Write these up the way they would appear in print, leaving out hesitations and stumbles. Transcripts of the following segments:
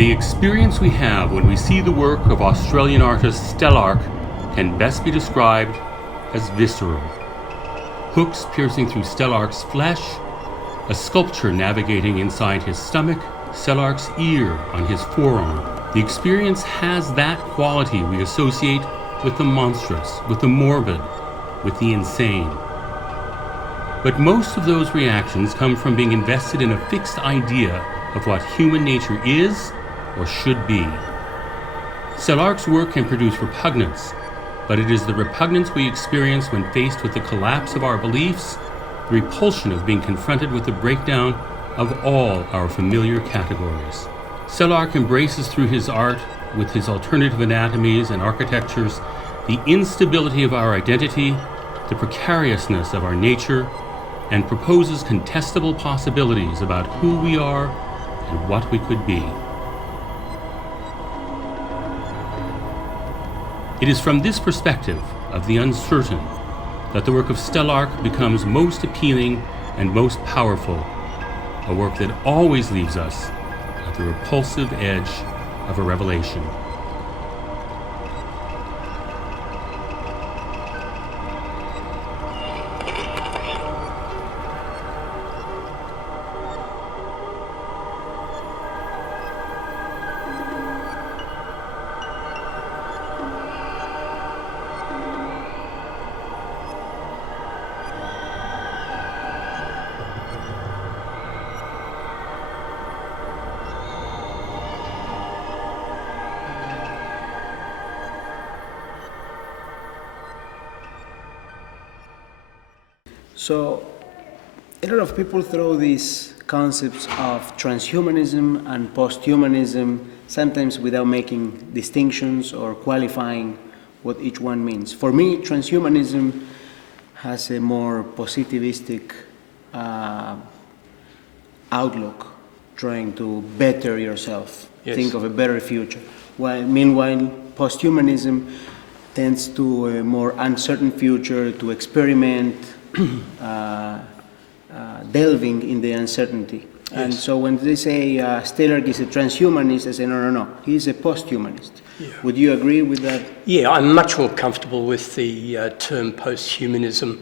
The experience we have when we see the work of Australian artist Stelarc can best be described as visceral. Hooks piercing through Stelarc's flesh, a sculpture navigating inside his stomach, Stelarc's ear on his forearm. The experience has that quality we associate with the monstrous, with the morbid, with the insane. But most of those reactions come from being invested in a fixed idea of what human nature is or should be. Stelarc's work can produce repugnance, but it is the repugnance we experience when faced with the collapse of our beliefs, the repulsion of being confronted with the breakdown of all our familiar categories. Stelarc embraces through his art, with his alternative anatomies and architectures, the instability of our identity, the precariousness of our nature, and proposes contestable possibilities about who we are and what we could be. It is from this perspective of the uncertain that the work of Stelarc becomes most appealing and most powerful, a work that always leaves us at the repulsive edge of a revelation. So, a lot of people throw these concepts of transhumanism and post-humanism, sometimes without making distinctions or qualifying what each one means. For me, transhumanism has a more positivistic outlook, trying to better yourself, Yes. think of a better future. Meanwhile, post-humanism tends to a more uncertain future, to experiment, delving in the uncertainty. Yes. And so when they say Stelarc is a transhumanist, I say no, he's a post-humanist. Yeah. Would you agree with that? Yeah, I'm much more comfortable with the term post-humanism,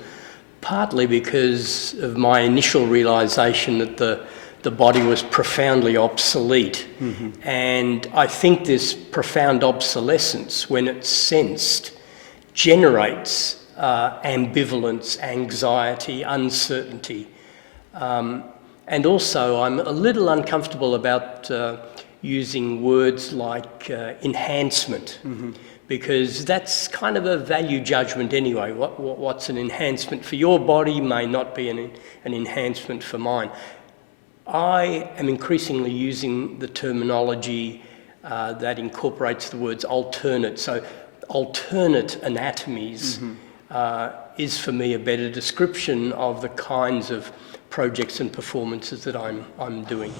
partly because of my initial realisation that the body was profoundly obsolete. Mm-hmm. And I think this profound obsolescence, when it's sensed, generates ambivalence, anxiety, uncertainty. And also I'm a little uncomfortable about using words like enhancement, mm-hmm. because that's kind of a value judgment anyway. What's an enhancement for your body may not be an enhancement for mine. I am increasingly using the terminology that incorporates the words alternate. So alternate anatomies, mm-hmm. Is for me a better description of the kinds of projects and performances that I'm doing.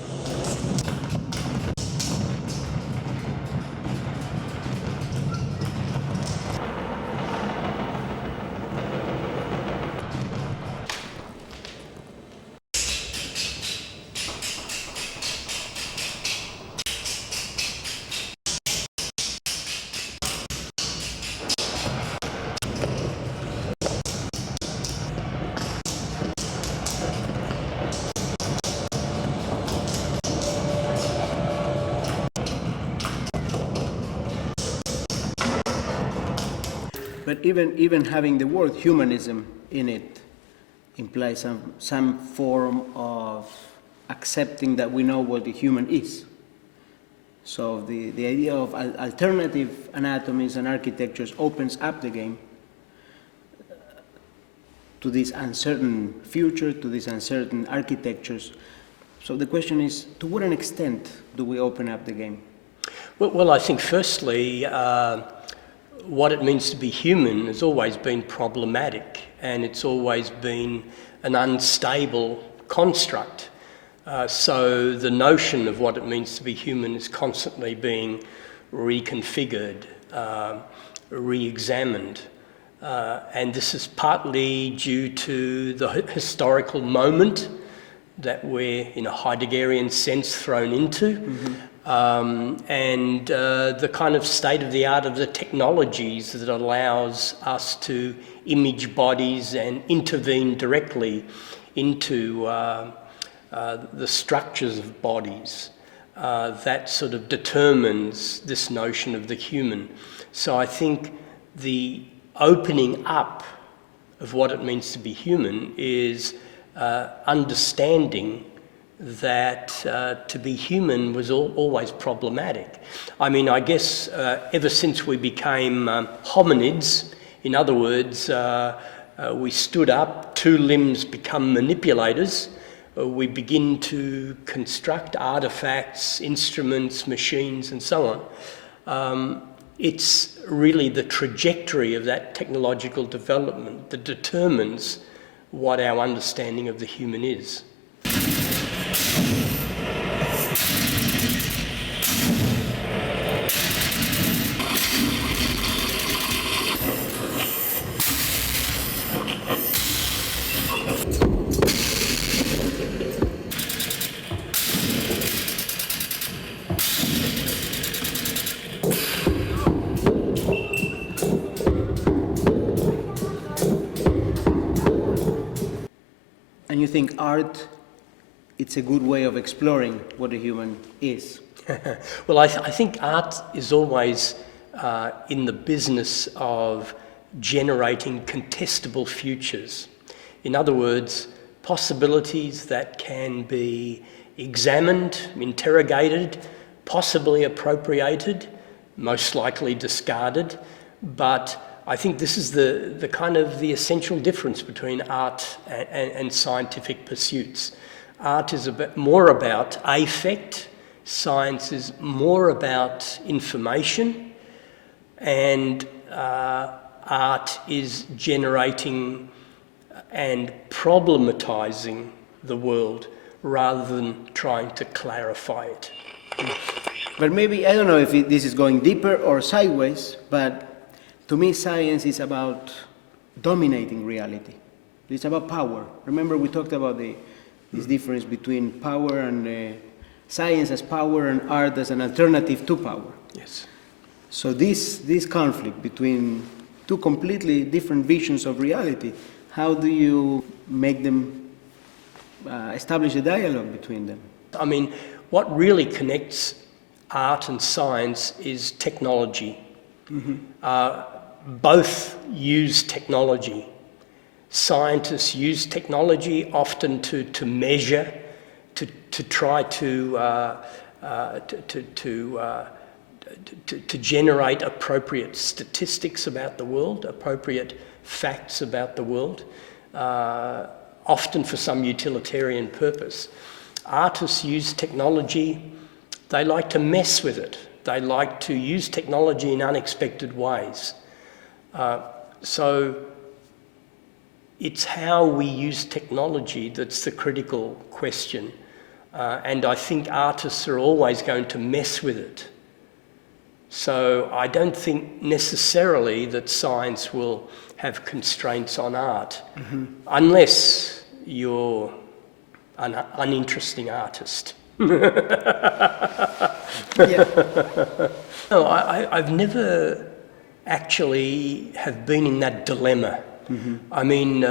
But even having the word humanism in it implies some form of accepting that we know what the human is. So the idea of alternative anatomies and architectures opens up the game to this uncertain future, to these uncertain architectures. So the question is, to what an extent do we open up the game? Well, I think firstly, what it means to be human has always been problematic, and it's always been an unstable construct. So the notion of what it means to be human is constantly being reconfigured, re-examined. And this is partly due to the historical moment that we're, in a Heideggerian sense, thrown into. Mm-hmm. and the kind of state-of-the-art of the technologies that allows us to image bodies and intervene directly into the structures of bodies. That sort of determines this notion of the human. So I think the opening up of what it means to be human is understanding that to be human was always problematic. I mean, I guess ever since we became hominids, in other words, we stood up, two limbs become manipulators, we begin to construct artifacts, instruments, machines, and so on. It's really the trajectory of that technological development that determines what our understanding of the human is. And you think art, it's a good way of exploring what a human is? Well, I think art is always in the business of generating contestable futures. In other words, possibilities that can be examined, interrogated, possibly appropriated, most likely discarded, but I think this is the kind of the essential difference between art and scientific pursuits. Art is a bit more about affect, science is more about information, and art is generating and problematizing the world rather than trying to clarify it. But maybe, I don't know if this is going deeper or sideways, but to me, science is about dominating reality. It's about power. Remember, we talked about this difference between power and science as power and art as an alternative to power. Yes. So this conflict between two completely different visions of reality, how do you make them establish a dialogue between them? I mean, what really connects art and science is technology. Mm-hmm. Both use technology. Scientists use technology often to measure, to try to generate appropriate statistics about the world, appropriate facts about the world, often for some utilitarian purpose. Artists use technology, they like to mess with it. They like to use technology in unexpected ways. So it's how we use technology that's the critical question. And I think artists are always going to mess with it. So I don't think necessarily that science will have constraints on art, mm-hmm. unless you're an uninteresting artist. Yeah. No, I've never actually have been in that dilemma. Mm-hmm. I mean,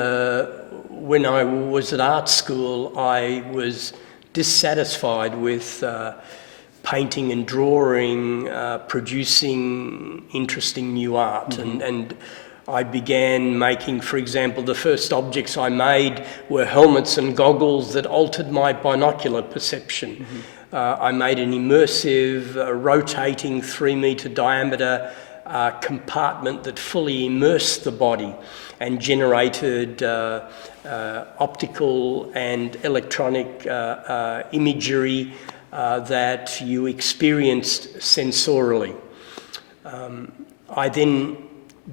when I was at art school, I was dissatisfied with painting and drawing, producing interesting new art. Mm-hmm. And I began making, for example, the first objects I made were helmets and goggles that altered my binocular perception. Mm-hmm. I made an immersive, rotating 3-metre diameter compartment that fully immersed the body and generated optical and electronic imagery that you experienced sensorially. I then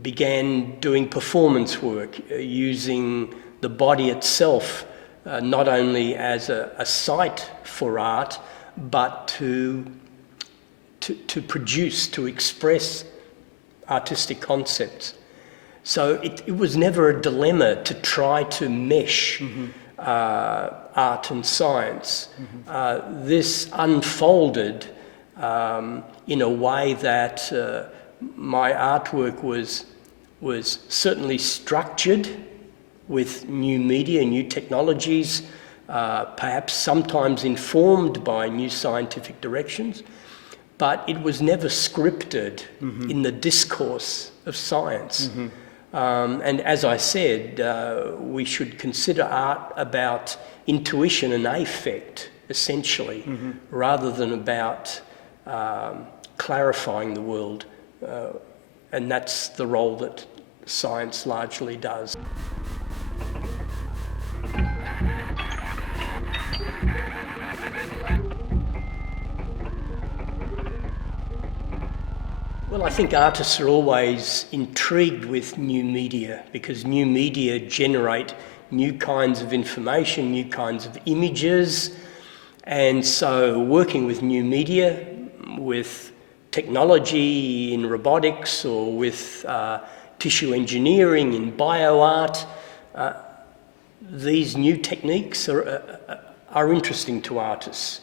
began doing performance work using the body itself not only as a site for art, but to produce, to express artistic concepts. So it was never a dilemma to try to mesh mm-hmm. Art and science. Mm-hmm. This unfolded in a way that my artwork was certainly structured with new media, new technologies, perhaps sometimes informed by new scientific directions, but it was never scripted in the discourse of science. And as I said, we should consider art about intuition and affect, essentially, rather than about clarifying the world. And that's the role that science largely does. Well, I think artists are always intrigued with new media because new media generate new kinds of information, new kinds of images. And so working with new media, with technology in robotics or with tissue engineering in bioart, these new techniques are interesting to artists.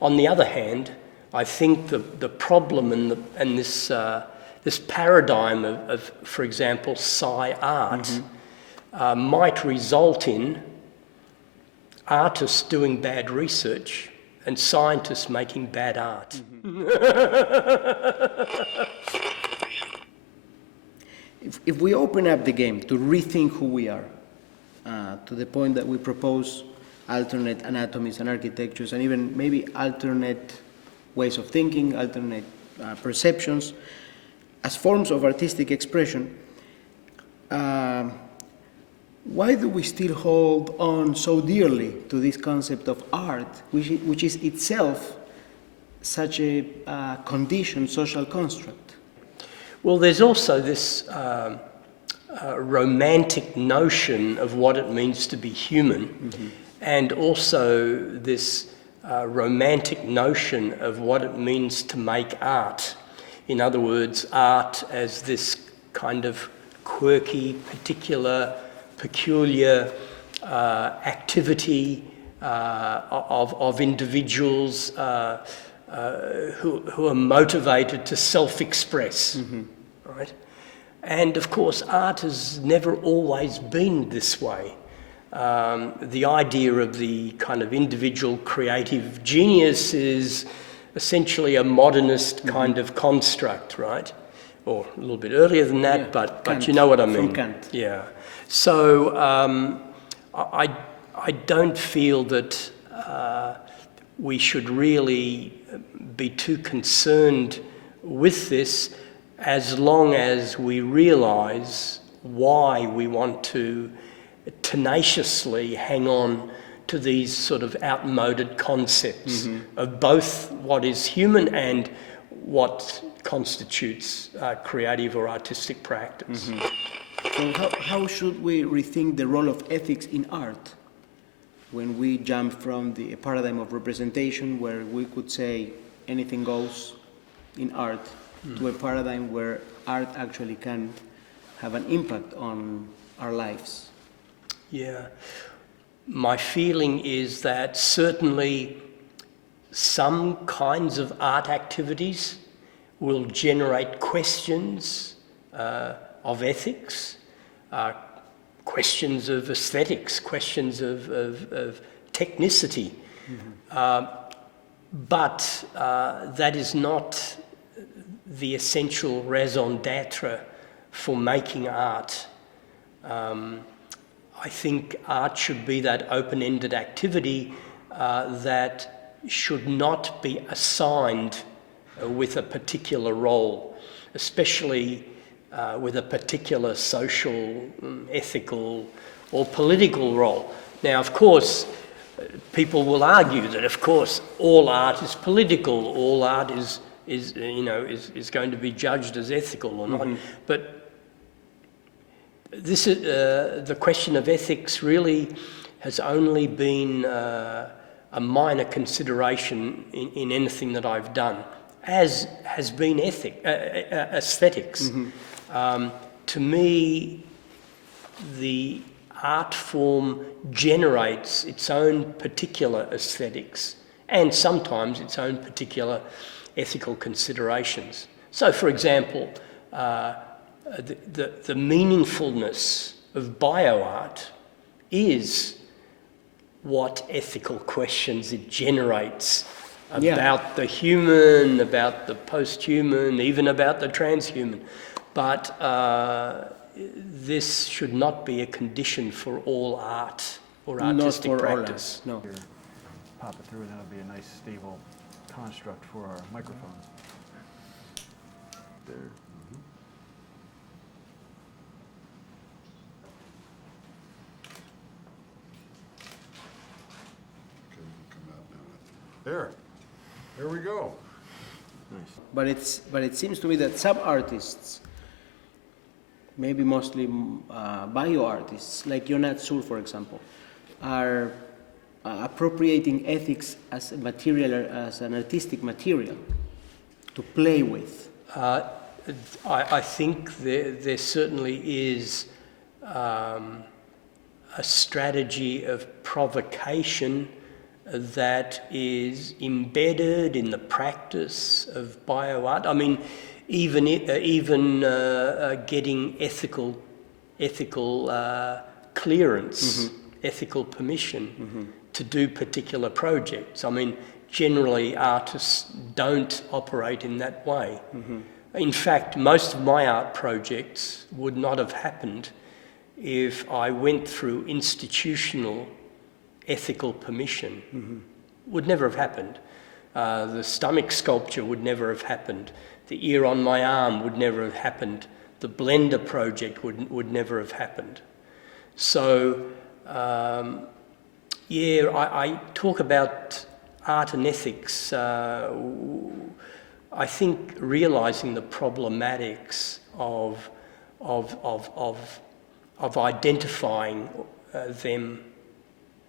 On the other hand, I think the problem and this paradigm of, for example, Sci-Art might result in artists doing bad research and scientists making bad art. If we open up the game to rethink who we are, to the point that we propose alternate anatomies and architectures and even maybe alternate ways of thinking, alternate perceptions, as forms of artistic expression, why do we still hold on so dearly to this concept of art, which is itself such a conditioned social construct? Well, there's also this romantic notion of what it means to be human, and also this romantic notion of what it means to make art. In other words, art as this kind of quirky, particular, peculiar activity of individuals who are motivated to self-express, right? And of course, art has never always been this way. The idea of the kind of individual creative genius is essentially a modernist kind of construct, right? Or a little bit earlier than that, Yeah, but you know what I mean. From Kant. Yeah. So I don't feel that we should really be too concerned with this as long as we realise why we want to tenaciously hang on to these sort of outmoded concepts of both what is human and what constitutes creative or artistic practice. So how should we rethink the role of ethics in art when we jump from the paradigm of representation where we could say anything goes in art to a paradigm where art actually can have an impact on our lives? Yeah. My feeling is that certainly some kinds of art activities will generate questions of ethics, questions of aesthetics, questions of technicity. But that is not the essential raison d'etre for making art. I think art should be that open-ended activity that should not be assigned with a particular role, especially with a particular social, ethical or political role. Now, of course, people will argue that, of course, all art is political, all art is going to be judged as ethical or not. But this is, the question of ethics really has only been a minor consideration in anything that I've done, as has been aesthetics. To me, the art form generates its own particular aesthetics and sometimes its own particular ethical considerations. So, for example, the meaningfulness of bioart is what ethical questions it generates about the human, about the post-human, even about the transhuman. But this should not be a condition for all art or artistic practice. No. Here, pop it through, and that'll be a nice stable construct for our microphone. There. Okay, we can come out now. There we go. Nice. But it seems to me that some artists, maybe mostly bio artists, like Yonat Sur, for example, are appropriating ethics as a material, as an artistic material to play with. I think there certainly is a strategy of provocation that is embedded in the practice of bioart. I mean, even getting ethical clearance, ethical permission to do particular projects. I mean, generally artists don't operate in that way. In fact, most of my art projects would not have happened if I went through institutional ethical permission. Would never have happened. The stomach sculpture would never have happened. The ear on my arm would never have happened. The blender project would never have happened. So, I talk about art and ethics. I think realising the problematics of identifying them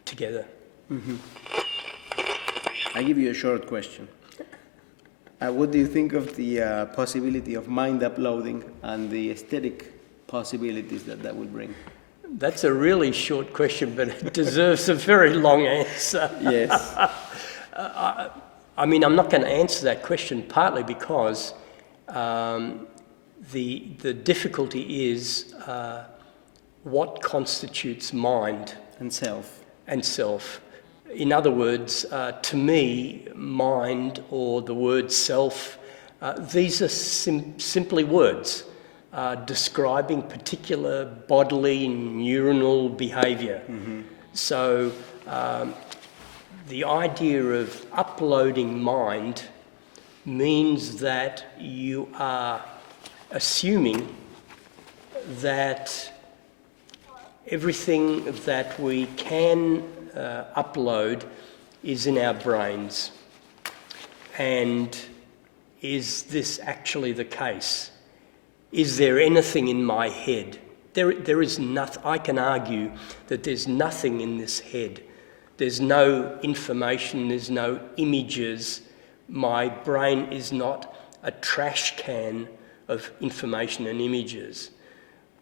together. I give you a short question. What do you think of the possibility of mind uploading and the aesthetic possibilities that would bring? That's a really short question, but it deserves a very long answer. Yes. I mean, I'm not going to answer that question, partly because the difficulty is what constitutes mind And self. and self. In other words, to me, mind or the word self, these are simply words describing particular bodily neuronal behaviour. So the idea of uploading mind means that you are assuming that everything that we can upload is in our brains. And is this actually the case? Is there anything in my head? There is nothing. I can argue that there's nothing in this head. There's no information, there's no images. My brain is not a trash can of information and images.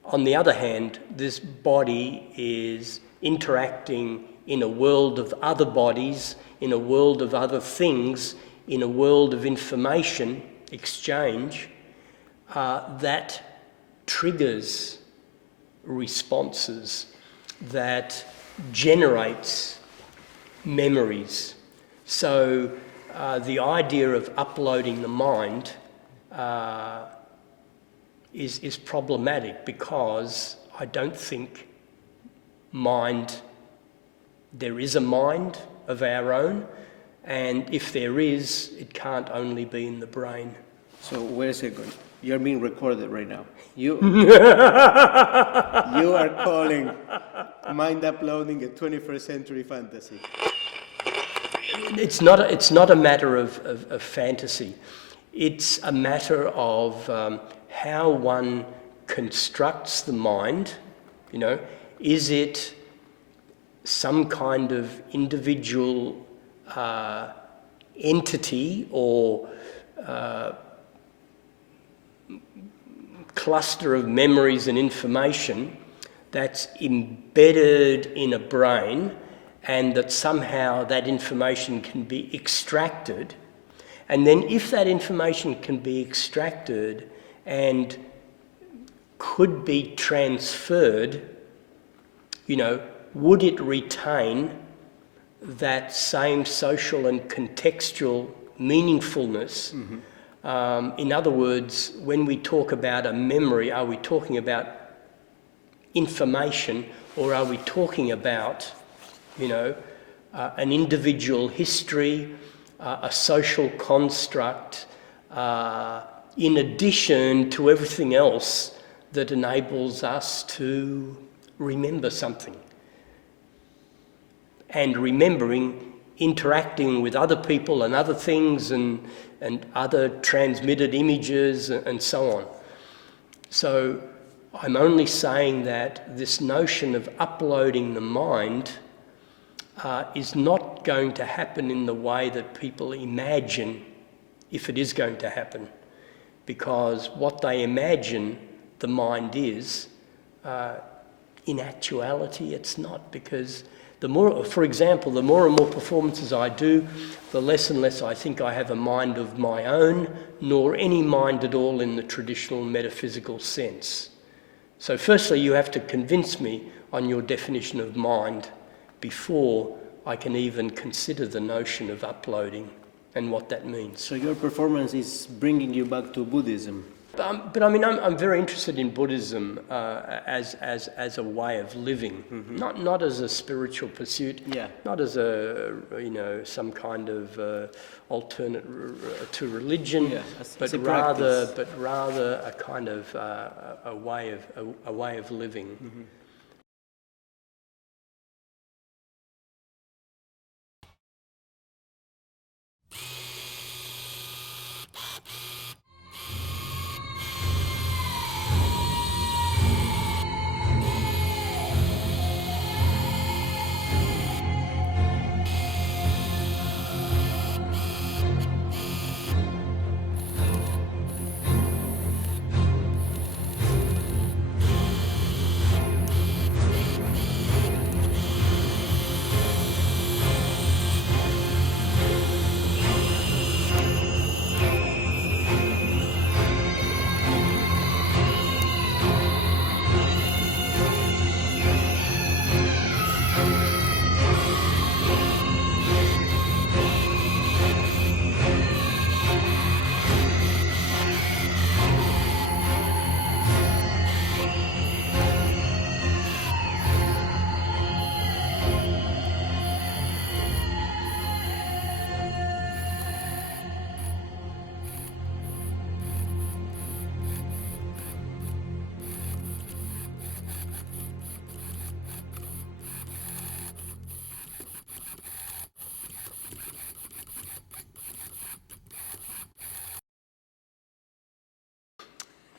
On the other hand, this body is interacting in a world of other bodies, in a world of other things, in a world of information exchange that triggers responses, that generates memories. So the idea of uploading the mind is problematic because I don't think there is a mind of our own, and if there is, it can't only be in the brain. So wait a second. You're being recorded right now. You are calling mind uploading a 21st century fantasy. It's not a matter of fantasy. It's a matter of how one constructs the mind. You know, is it some kind of individual entity or cluster of memories and information that's embedded in a brain, and that somehow that information can be extracted And then if that information can be extracted and could be transferred, you know, would it retain that same social and contextual meaningfulness? In other words, when we talk about a memory, are we talking about information, or are we talking about, you know, an individual history, a social construct, in addition to everything else that enables us to remember something? And remembering, interacting with other people and other things and other transmitted images and so on. So I'm only saying that this notion of uploading the mind is not going to happen in the way that people imagine, if it is going to happen, because what they imagine the mind is, in actuality it's not, because the more, for example, the more and more performances I do, the less and less I think I have a mind of my own, nor any mind at all in the traditional metaphysical sense. So firstly, you have to convince me on your definition of mind before I can even consider the notion of uploading and what that means. So your performance is bringing you back to Buddhism. But I mean, I'm very interested in Buddhism as a way of living, not as a spiritual pursuit, not as a, you know, some kind of alternate to religion, but rather a kind of a way of living.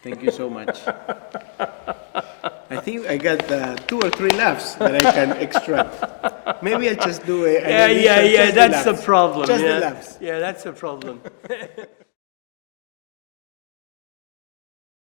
Thank you so much. I think I got 2 or 3 laughs that I can extract. Maybe I'll just do Yeah, that's the problem. Just the laughs. Yeah, that's the problem.